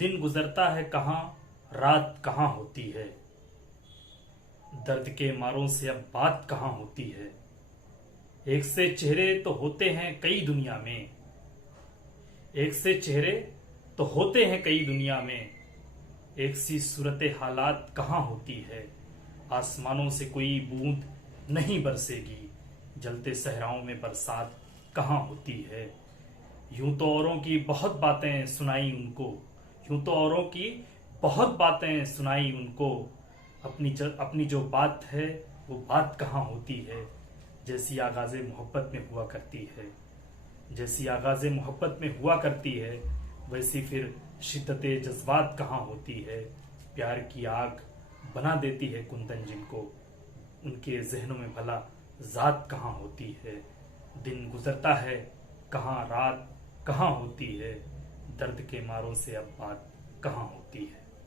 दिन गुजरता है कहाँ, रात कहाँ होती है। दर्द के मारों से अब बात कहाँ होती है। एक से चेहरे तो होते हैं कई दुनिया में, एक से चेहरे तो होते हैं कई दुनिया में, एक सी सूरत हालात कहाँ होती है। आसमानों से कोई बूंद नहीं बरसेगी, जलते सहराओं में बरसात कहाँ होती है। यूं तो औरों की बहुत बातें सुनाई उनको, यूं तो औरों की बहुत बातें सुनाई उनको, अपनी जो बात है वो बात कहाँ होती है। जैसी आगाज़े मोहब्बत में हुआ करती है, जैसी आगाज़े मोहब्बत में हुआ करती है, वैसी फिर शिद्दते जज्बात कहाँ होती है। प्यार की आग बना देती है कुंदन जिनको, उनके जहनों में भला जात कहाँ होती है। दिन गुजरता है कहाँ, रात कहाँ होती है। दर्द के मारों से अब बात कहाँ होती है।